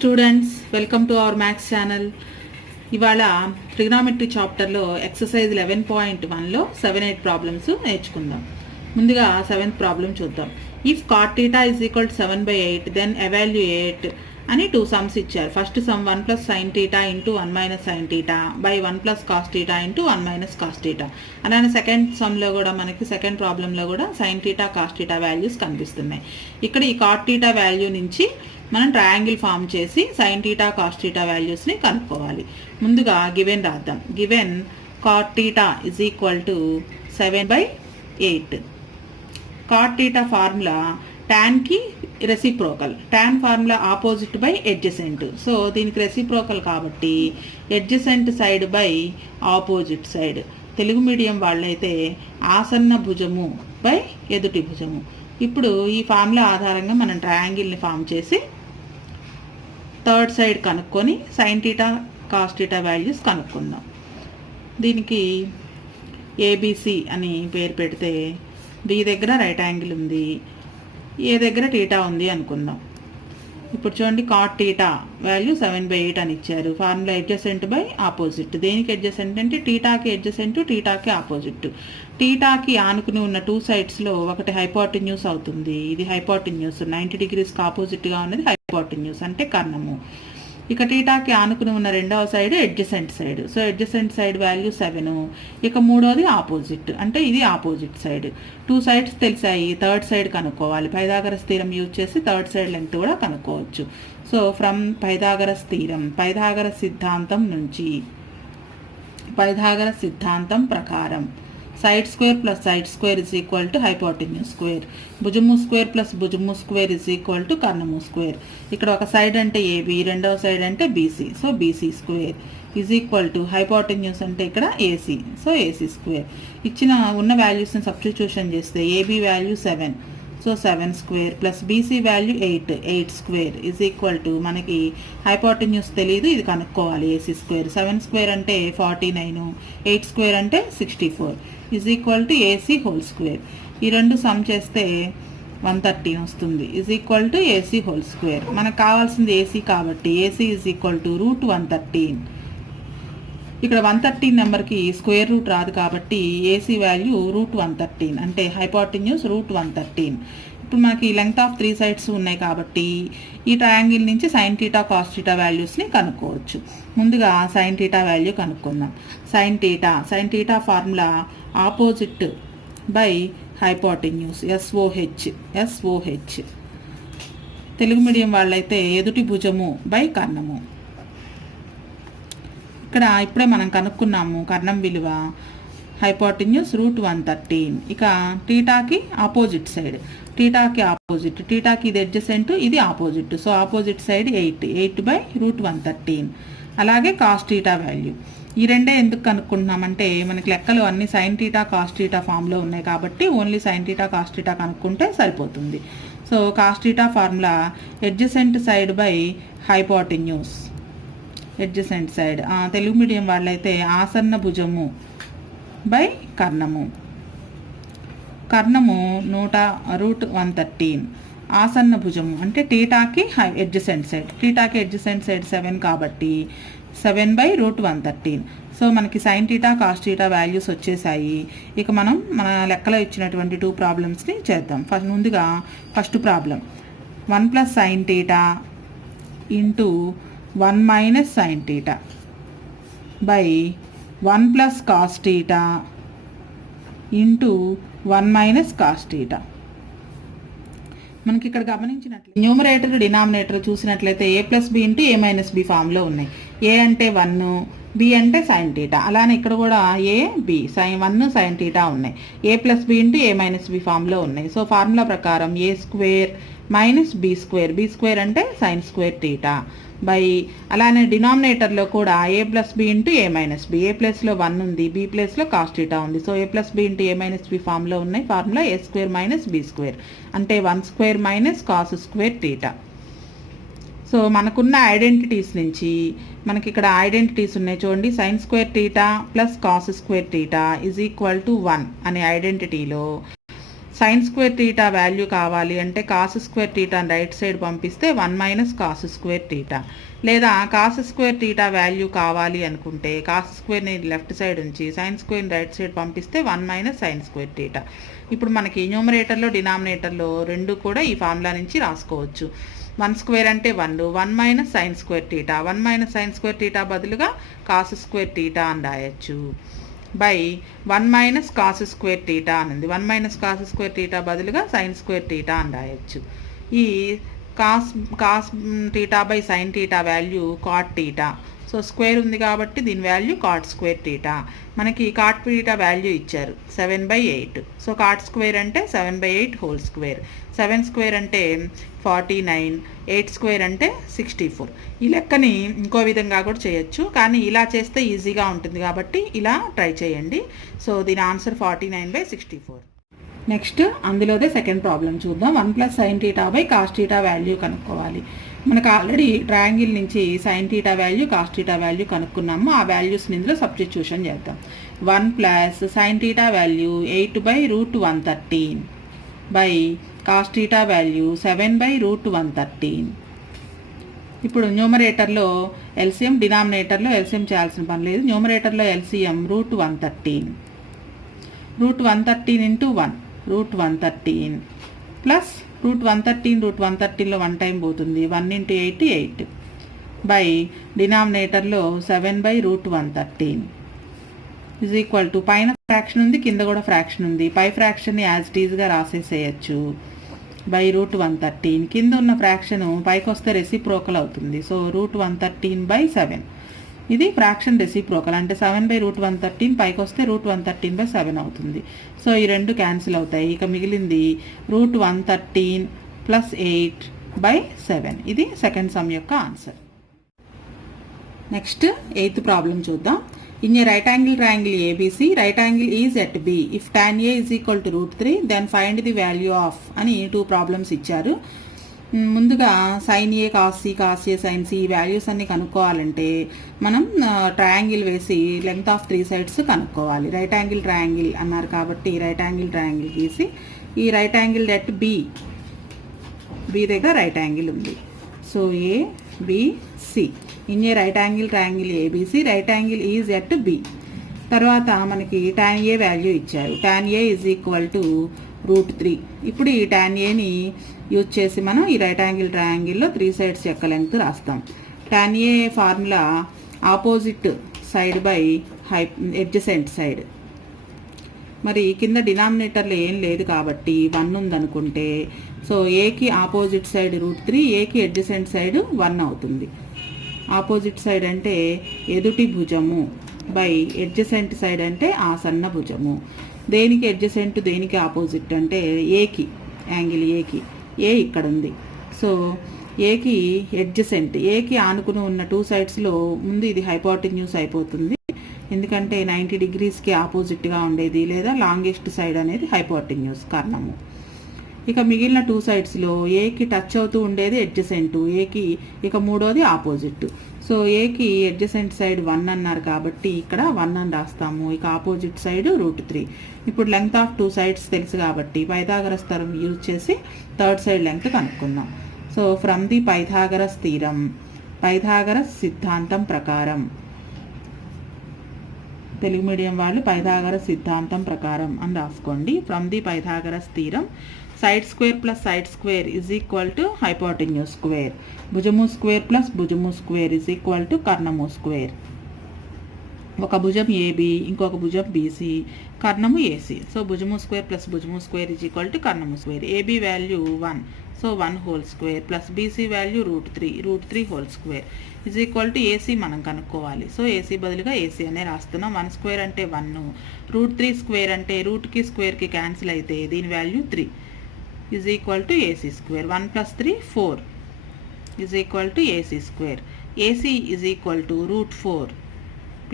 Students, welcome to our maths channel. ఇవాళ trigonometry చాప్టర్లో exercise 11.1లో 7-8 ప్రాబ్లమ్స్ నేర్చుకుందాం. ముందుగా 7th ప్రాబ్లం చూద్దాం. If cot theta is equal to 7/8 then evaluate అని 2 సమ్స్ ఇచ్చారు. First sum 1 + sin θ into 1 - sin θ by 1 + cos θ into 1 - cos θ. అలానే second సమ్లో కూడా మనకి సెకండ్ ప్రాబ్లంలో కూడా sin θ cos θ వాల్యూస్ కనిపిస్తున్నాయి. ఇక్కడ ఈ కాట్ θ వాల్యూ నుంచి మనం ట్రయాంగిల్ ఫామ్ చేసి sin θ cos θ వాల్యూస్ని కనుక్కోవాలి. ముందుగా గివెన్ రాద్దాం. Given cot θ is equal to 7/8. Cot θ formula టాన్కి reciprocal, tan formula opposite by adjacent. So దీనికి రెసిప్రోకల్ కాబట్టి adjacent side by opposite side. Telugu medium వాళ్ళైతే ఆసన్న భుజము బై ఎదుటి భుజము. ఇప్పుడు ఈ ఫార్ములా ఆధారంగా మనం ట్రయాంగిల్ని ఫామ్ చేసి థర్డ్ సైడ్ కనుక్కొని sin θ cos θ వాల్యూస్ కనుక్కుందాం. దీనికి ఏబిసి అని పేరు పెడితే బి దగ్గర రైట్ యాంగిల్ ఉంది, ఏ దగ్గర టీటా ఉంది అనుకుందాం. ఇప్పుడు చూడండి, కాట్ థీటా వాల్యూ 7/8 అని ఇచ్చారు. Formula adjacent by opposite. దేనికి ఎడ్జసెంట్ అంటే టీటాకి ఎడ్జసెంట్, టీటాకి ఆపోజిట్. టీటాకి ఆనుకుని ఉన్న 2 సైడ్స్లో ఒకటి హైపోటెన్యూస్ అవుతుంది. ఇది హైపోటెన్యూస్, 90 degreesకి ఆపోజిట్గా ఉన్నది హైపోటెన్యూస్ అంటే కర్ణము. ఇక టీటాకి ఆనుకుని ఉన్న రెండవ side adjacent side. So adjacent side value 7. ఇక మూడోది ఆపోజిట్ అంటే ఇది ఆపోజిట్ సైడ్. 2 సైడ్స్ తెలిసాయి, థర్డ్ సైడ్ కనుక్కోవాలి. పైథాగరస్ థీరం యూజ్ చేసి థర్డ్ సైడ్ లెంగ్త్ కూడా కనుక్కోవచ్చు. So from Pythagoras theorem, Pythagoras సిద్ధాంతం నుంచి, పైథాగరస్ సిద్ధాంతం ప్రకారం side square plus side square is equal to hypotenuse square, భుజము స్క్వేర్ ప్లస్ భుజము స్క్వేర్ ఇజ్ ఈక్వల్ టు కర్ణము స్క్వేర్. ఇక్కడ ఒక సైడ్ అంటే ఏబి, రెండవ సైడ్ అంటే BC. So BC square is equal to hypotenuse అంటే ఇక్కడ ఏసీ. So AC square. ఇచ్చిన ఉన్న వాల్యూస్ని సబ్స్టిట్యూషన్ చేస్తే AB value 7, so 7 square plus BC value 8 square is equal to మనకి హైపోటెన్యూస్ తెలియదు, ఇది కనుక్కోవాలి. ఏసీ స్క్వేర్ 7 స్క్వేర్ అంటే 49, 8 స్క్వేర్ అంటే 64 is equal to AC whole square. ఈ రెండు సమ్ చేస్తే 113 వస్తుంది is equal to AC whole square. మనకు కావాల్సింది ఏసీ కాబట్టి ఏసీ ఈజ్ ఈక్వల్ టు √113. ఇక్కడ 113 నెంబర్కి స్క్వేర్ రూట్ రాదు కాబట్టి ఏసీ వాల్యూ √113 అంటే హైపోటెన్యూస్ √113. ఇప్పుడు మనకి లెంగ్త్ ఆఫ్ 3 సైడ్స్ ఉన్నాయి కాబట్టి ఈ ట్రయాంగిల్ నుంచి sin θ cos θ వాల్యూస్ని కనుక్కోవచ్చు. ముందుగా sin θ వాల్యూ కనుక్కుందాం. sin θ formula opposite by hypotenuse SOH. Telugu medium వాళ్ళైతే ఎదుటి భుజము బై కర్ణము. ఇక్కడ ఇప్పుడే మనం కనుక్కున్నాము కర్ణం విలువ హైపోటెన్యూస్ √113. ఇక టీటాకి ఆపోజిట్ సైడ్, టీటాకి ఆపోజిట్, టీటాకి ఇది ఎడ్జసెంట్, ఇది ఆపోజిట్. So opposite side 8/√113. అలాగే కాస్ టీటా వాల్యూ. ఈ రెండే ఎందుకు కనుక్కుంటున్నామంటే మనకి లెక్కలు అన్ని sin θ cos θ ఫామ్లో ఉన్నాయి కాబట్టి ఓన్లీ sin θ cos θ కనుక్కుంటే సరిపోతుంది. So cos theta formula adjacent side by hypotenuse, adjacent side. Telugu medium వాళ్ళైతే ఆసన్న భుజము బై కర్ణము. కర్ణము √113. ఆసన్న భుజము అంటే టీటాకి ఎడ్జసెంట్ సైడ్, టీటాకి ఎడ్జసెంట్ సైడ్ 7 కాబట్టి 7/√113. సో మనకి sin θ cos θ వాల్యూస్ వచ్చేసాయి. ఇక మనం మన లెక్కలో ఇచ్చినటువంటి 2 ప్రాబ్లమ్స్ని చేద్దాం. ముందుగా first problem 1 + sin θ into 1 - sin θ by 1 + cos θ into 1 - cos θ. మనకి ఇక్కడ గమనించినట్లయితే న్యూమరేటర్ డినామినేటర్ చూసినట్లయితే a + b into a - b ఫామ్లో ఉన్నాయి. a అంటే 1, b అంటే sin θ. అలానే ఇక్కడ కూడా a b sin θ ఉన్నాయి. a + b into a - b ఫామ్లో ఉన్నాయి. సో ఫార్ములా ప్రకారం a² - b², b² అంటే sin స్క్వేర్ θ బై, అలానే డినామినేటర్లో కూడా a + b into a - b. a ప్లేస్లో 1 ఉంది, b ప్లేస్లో cos θ ఉంది. So a + b into a - b ఫామ్లో ఉన్నాయి. ఫార్ములా a² - b² అంటే 1² - cos స్క్వేర్ θ. సో మనకున్న ఐడెంటిటీస్ నుంచి మనకి ఇక్కడ ఐడెంటిటీస్ ఉన్నాయి చూడండి. sin square θ + cos square θ is equal to 1 అనే ఐడెంటిటీలో సైన్ స్క్వేర్ టీటా వాల్యూ కావాలి అంటే కాస్ స్క్వేర్ టీటాని రైట్ సైడ్ పంపిస్తే 1 మైనస్ కాస్ స్క్వేర్ టీటా, లేదా కాస్ స్క్వేర్ టీటా వాల్యూ కావాలి అనుకుంటే కాస్ స్క్వేర్ని లెఫ్ట్ సైడ్ ఉంచి సైన్ స్క్వేర్ని రైట్ సైడ్ పంపిస్తే 1 మైనస్ సైన్ స్క్వేర్ టీటా. ఇప్పుడు మనకి న్యూమరేటర్లో డినామినేటర్లో రెండు కూడా ఈ ఫార్ములా నుంచి రాసుకోవచ్చు. 1 స్క్వేర్ అంటే 1 minus sine square theta, 1 minus sine square theta బదులుగా కాస్ స్క్వేర్ టీటా అని రాయొచ్చు. By 1 minus cos square theta అని 1 మైనస్ కాస్ స్క్వేర్ టీటా బదులుగా సైన్ స్క్వేర్ టీటా అని రాయొచ్చు. ఈ cos theta by sine theta value cot theta. So square ఉంది కాబట్టి దీని వాల్యూ కాట్ స్క్వేర్ టీటా. మనకి కాట్ టీటా వాల్యూ ఇచ్చారు 7/8. సో కాట్ స్క్వేర్ అంటే 7/8 హోల్ స్క్వేర్. 7 స్క్వేర్ అంటే 49, 8 స్క్వేర్ అంటే 64. ఈ లెక్కని ఇంకో విధంగా కూడా చేయొచ్చు, కానీ ఇలా చేస్తే ఈజీగా ఉంటుంది కాబట్టి ఇలా ట్రై చేయండి. సో దీని ఆన్సర్ 49/64. నెక్స్ట్ అందులోదే సెకండ్ ప్రాబ్లం చూద్దాం. 1 plus sine theta by cos theta value కనుక్కోవాలి. మనకు ఆల్రెడీ ట్రయాంగిల్ నుంచి sine theta value cos theta value కనుక్కున్నాము. ఆ వాల్యూస్ని ఇందులో సబ్స్టిట్యూషన్ చేద్దాం. 1 plus sine theta value 8/√113 by cos theta value 7/√113. ఇప్పుడు న్యూమరేటర్లో ఎల్సిఎం, డినామినేటర్లో ఎల్సిఎం చేయాల్సిన పని లేదు. న్యూమరేటర్లో ఎల్సిఎం √113, √113 ఇంటూ 1 √113 ప్లస్ √113లో 1 టైం పోతుంది, 1 × 8 8 బై డినామినేటర్లో 7/√113 ఈజ్ ఈక్వల్ టు పైన ఫ్రాక్షన్ ఉంది, కింద కూడా ఫ్రాక్షన్ ఉంది. పై ఫ్రాక్షన్ని యాజ్ ఇట్ ఈజ్గా రాసేసేయచ్చు బై √113. కింద ఉన్న ఫ్రాక్షన్ పైకి వస్తే రెసిప్రోకల్ అవుతుంది. సో √113/7 ఇది ఫ్రాక్షన్ రెసిప్రోకల్ అంటే 7/√113 పైకి వస్తే √113/7 అవుతుంది. సో ఈ రెండు క్యాన్సిల్ అవుతాయి. ఇక మిగిలింది √113 + 8/7. ఇది సెకండ్ సమ్ యొక్క ఆన్సర్. నెక్స్ట్ 8th ప్రాబ్లం చూద్దాం. In a right angle triangle ABC, right angle is at B. If tan A is equal to √3, then find the value of అని 2 ప్రాబ్లమ్స్ ఇచ్చారు. ముందుగా sine A cos C, cos A sine C, ఈ values అన్ని కనుక్కోవాలంటే మనం triangle వేసి length of 3 sides కనుక్కోవాలి. Right angle triangle అన్నారు కాబట్టి రైట్ యాంగిల్ ట్రయాంగిల్ గీసి ఈ రైట్ యాంగిల్ ఎట్ బి దగ్గర రైట్ యాంగిల్ ఉంది. So A B C in a right angle triangle ABC, right angle is at B. తర్వాత మనకి టాన్ ఏ వాల్యూ ఇచ్చారు. Tan A is equal to √3. ఇప్పుడు ఈ tan ఏని యూజ్ చేసి మనం ఈ రైట్ యాంగిల్ ట్రయాంగిల్లో 3 సైడ్స్ యొక్క లెంగ్త్ రాస్తాం. Tan A formula opposite side by adjacent side. మరి కింద డినామినేటర్లో ఏం లేదు కాబట్టి 1 ఉందనుకుంటే సో ఏకి ఆపోజిట్ సైడ్ √3, ఏకి ఎడ్జసెంట్ సైడ్ 1 అవుతుంది. ఆపోజిట్ సైడ్ అంటే ఎదుటి భుజము బై ఎడ్జసెంట్ సైడ్ అంటే ఆసన్న భుజము. దేనికి ఎడ్జసెంట్, దేనికి ఆపోజిట్ అంటే ఏకి, యాంగిల్ ఏకి, ఏ ఇక్కడ ఉంది. సో ఏకి ఎడ్జసెంట్, ఏకి ఆనుకుని ఉన్న 2 సైడ్స్లో ముందు ఇది హైపోటెన్యూస్ అయిపోతుంది, ఎందుకంటే 90 డిగ్రీస్కి ఆపోజిట్గా ఉండేది లేదా లాంగెస్ట్ సైడ్ అనేది హైపోటెన్యూస్ కర్ణము. ఇక మిగిలిన 2 సైడ్స్లో ఏకి టచ్ అవుతూ ఉండేది ఎడ్జసెంట్, ఏకి ఇక మూడోది ఆపోజిట్. సో ఏకి ఎడ్జసెంట్ సైడ్ 1 అన్నారు కాబట్టి ఇక్కడ 1 అని రాస్తాము. ఇక ఆపోజిట్ సైడ్ √3. ఇప్పుడు లెంగ్త్ ఆఫ్ 2 సైడ్స్ తెలుసు కాబట్టి పైథాగరస్ థీరం యూజ్ చేసి థర్డ్ సైడ్ లెంగ్త్ కనుక్కుందాం. So from the Pythagoras theorem, Pythagoras సిద్ధాంతం ప్రకారం, తెలుగు మీడియం వాళ్ళు పైథాగరస్ సిద్ధాంతం ప్రకారం అని రాసుకోండి. From the Pythagoras theorem side square plus side square is equal to hypotenuse square, భుజము స్క్వేర్ ప్లస్ భుజము స్క్వేర్ ఈజ్ ఈక్వల్ టు కర్ణము స్క్వేర్. ఒక భుజం ఏబి, ఇంకొక భుజం బీసీ, కర్ణము ఏసీ. సో భుజము స్క్వేర్ ప్లస్ భుజము స్క్వేర్ ఈజ్ ఈక్వల్ టు కర్ణము square. AB value 1, so 1 whole square plus BC value √3 whole square is equal to AC మనం కనుక్కోవాలి. సో ఏసీ బదులుగా ఏసీ అనే రాస్తున్నాం. 1 స్క్వేర్ అంటే 1, √3 స్క్వేర్ అంటే రూట్కి స్క్వేర్కి క్యాన్సిల్ అయితే దీని value 3 is equal to AC square. 1 + 3 4 is equal to AC square. AC is equal to √4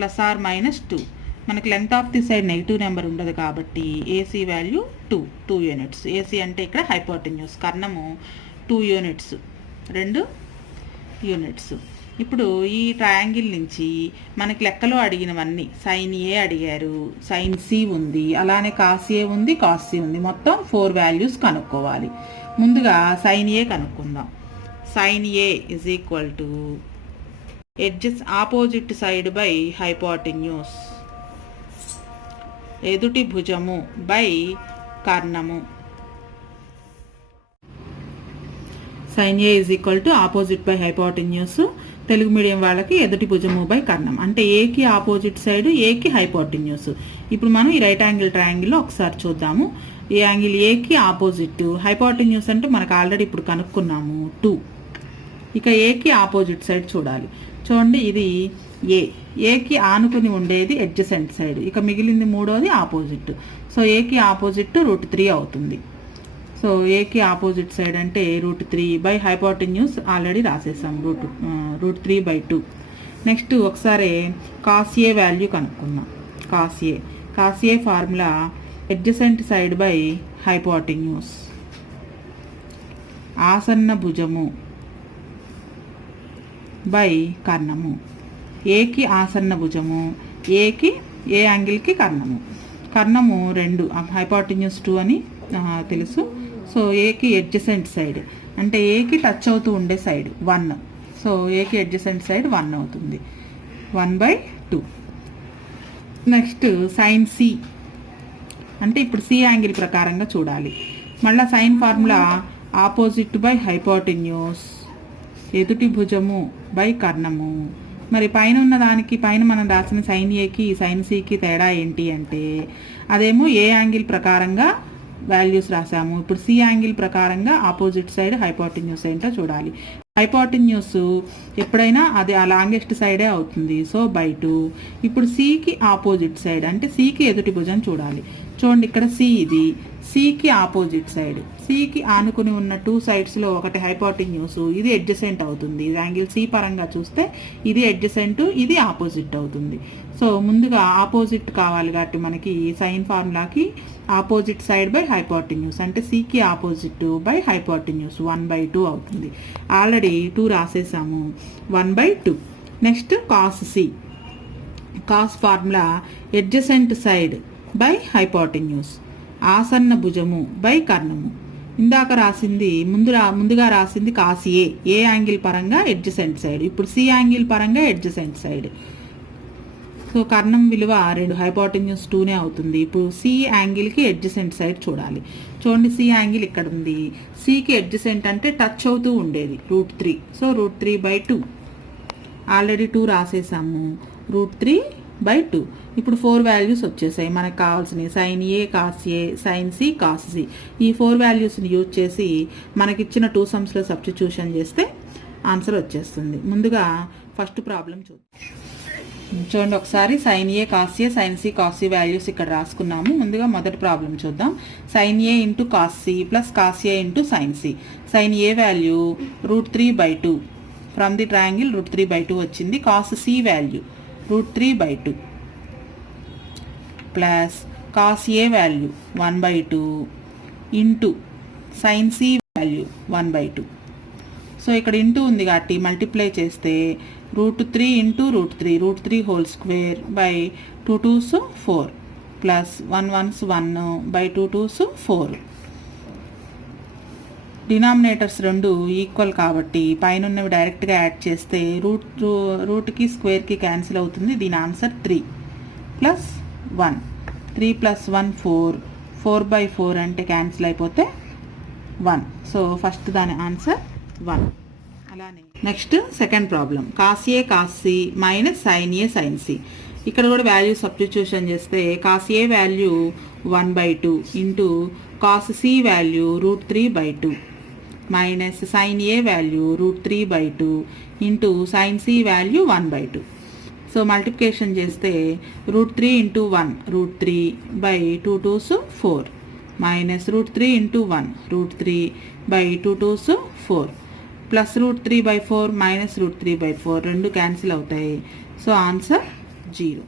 ± 2. మనకి length of the side negative number ఉండదు కాబట్టి ఏసీ వాల్యూ 2 యూనిట్స్. ఏసీ అంటే ఇక్కడ హైపోటెన్యూస్, కర్ణము 2 యూనిట్స్, 2 యూనిట్స్. ఇప్పుడు ఈ ట్రయాంగిల్ నుంచి మనకి లెక్కలో అడిగినవన్నీ సైన్ ఏ అడిగారు, సైన్ సి ఉంది, అలానే కాస్ ఏ ఉంది, కాస్ సి ఉంది. మొత్తం 4 వాల్యూస్ కనుక్కోవాలి. ముందుగా సైన్ ఏ కనుక్కుందాం. Sine A is equal to its opposite side by hypotenuse, ఎదుటి భుజము బై కర్ణము. Sine A is equal to opposite by hypotenuse, Telugu medium వాళ్ళకి ఎదుటి భుజము బై కర్ణం. అంటే ఏకి ఆపోజిట్ సైడ్, ఏకి హైపోటెన్యూస్. ఇప్పుడు మనం ఈ రైట్ యాంగిల్ ట్రయాంగిల్లో ఒకసారి చూద్దాము. ఈ యాంగిల్ ఏకి ఆపోజిట్, హైపోటెన్యూస్ అంటే మనకు ఆల్రెడీ ఇప్పుడు కనుక్కున్నాము 2. ఇక ఏకి ఆపోజిట్ సైడ్ చూడాలి. చూడండి, ఇది ఏకి ఆనుకుని ఉండేది ఎడ్జసెంట్ సైడ్. ఇక మిగిలింది మూడోది ఆపోజిట్. సో ఏకి ఆపోజిట్ √3 అవుతుంది. సో ఏకి ఆపోజిట్ సైడ్ అంటే √3 బై హైపోటెన్యూస్ ఆల్రెడీ రాసేసాం, √3/2. నెక్స్ట్ ఒకసారి కాస్ ఏ వాల్యూ కనుక్కుందాం. Cos A formula adjacent side by hypotenuse, ఆసన్న భుజము బై కర్ణము. ఏకి ఆసన్న భుజము, ఏ యాంగిల్కి కర్ణము. కర్ణము 2, హైపోటెన్యూస్ 2 అని తెలుసు. సో ఏకి ఎడ్జసెంట్ సైడ్ అంటే ఏకి టచ్ అవుతూ ఉండే సైడ్ 1. సో ఏకి ఎడ్జసెంట్ సైడ్ 1 అవుతుంది, 1/2. నెక్స్ట్ సైన్ సి అంటే ఇప్పుడు సి యాంగిల్ ప్రకారంగా చూడాలి. మళ్ళీ sine formula opposite by hypotenuse, ఎదుటి భుజము బై కర్ణము. మరి పైన ఉన్న దానికి, పైన మనం రాసిన సైన్ ఏకి సైన్ సికి తేడా ఏంటి అంటే, అదేమో ఏ యాంగిల్ ప్రకారంగా వాల్యూస్ రాసాము. ఇప్పుడు సి యాంగిల్ ప్రకారంగా ఆపోజిట్ సైడ్ హైపోటెన్యూస్ ఏంటో చూడాలి. హైపోటెన్యూస్ ఎప్పుడైనా అది ఆ లాంగెస్ట్ సైడే అవుతుంది. సో /2. ఇప్పుడు సికి ఆపోజిట్ సైడ్ అంటే సికి ఎదుటి భుజం చూడాలి. చూడండి, ఇక్కడ సి, ఇది సికి ఆపోజిట్ సైడ్. సికి ఆనుకుని ఉన్న 2 సైడ్స్లో ఒకటి హైపోటెన్యూస్, ఇది ఎడ్జసెంట్ అవుతుంది. యాంగిల్ సి పరంగా చూస్తే ఇది ఎడ్జసెంట్, ఇది ఆపోజిట్ అవుతుంది. సో ముందుగా ఆపోజిట్ కావాలి కాబట్టి మనకి సైన్ ఫార్ములాకి ఆపోజిట్ సైడ్ బై హైపోటెన్యూస్ అంటే సికి ఆపోజిట్ బై హైపోటెన్యూస్ 1/2 అవుతుంది. ఆల్రెడీ 2 రాసేసాము, 1/2. Next cos C, cos formula adjacent side by hypotenuse, ఆసన్న భుజము బై కర్ణము. ఇందాక రాసింది ముందుగా రాసింది కాస్ ఏ యాంగిల్ పరంగా ఎడ్జసెంట్ సైడ్. ఇప్పుడు సి యాంగిల్ పరంగా ఎడ్జసెంట్ సైడ్. సో కర్ణం విలువ 2, హైపోటెన్యూస్ 2నే అవుతుంది. ఇప్పుడు సి యాంగిల్కి ఎడ్జసెంట్ సైడ్ చూడాలి. చూడండి, సి యాంగిల్ ఇక్కడ ఉంది. సికి ఎడ్జసెంట్ అంటే టచ్ అవుతూ ఉండేది √3. సో √3/2. ఆల్రెడీ 2 రాసేసాము, √3/2. ఇప్పుడు 4 వాల్యూస్ వచ్చేసాయి మనకు కావాల్సినవి. Sine A cos A, sine C cos C. ఈ 4 వాల్యూస్ని యూజ్ చేసి మనకిచ్చిన 2 సమ్స్లో సబ్స్టిట్యూషన్ చేస్తే ఆన్సర్ వచ్చేస్తుంది. ముందుగా ఫస్ట్ ప్రాబ్లం చూడండి ఒకసారి. Sine A cos A, sine C cos C values ఇక్కడ రాసుకున్నాము. ముందుగా మొదటి ప్రాబ్లం చూద్దాం. Sine A into cos C plus cos A into sine C. Sine A value √3/2. From the triangle √3/2 వచ్చింది. Cos C value √3/2 plus cos A value 1/2 into sine C value 1/2. So ఇక్కడ into ఉంది కాబట్టి multiply చేస్తే √3 into √3 whole square by 2 2s 4 plus 1 1s 1 by 2 2s 4. Denominators 2 equal కాబట్టి పైన ఉన్నవి డైరెక్ట్గా add చేస్తే రూట్కి స్క్వేర్కి క్యాన్సిల్ అవుతుంది. దీని ఆన్సర్ 3 ప్లస్ 1. 3 + 1 4, 4/4 అంటే క్యాన్సిల్ అయిపోతే 1. సో ఫస్ట్ దాని ఆన్సర్ 1. అలానే next second problem. Cos A cos C minus sine A sine C. ఇక్కడ కూడా వాల్యూ సబ్స్టిట్యూషన్ చేస్తే cos A value 1/2 into cos C value √3/2 minus sine A value √3/2 into sine C value 1/2. So multiplication చేస్తే √3 into 1 √3 by 2 2s 4 minus √3 into 1 √3 by 2 2s 4 plus √3/4 minus √3/4 రెండు cancel అవుతాయి. So answer 0.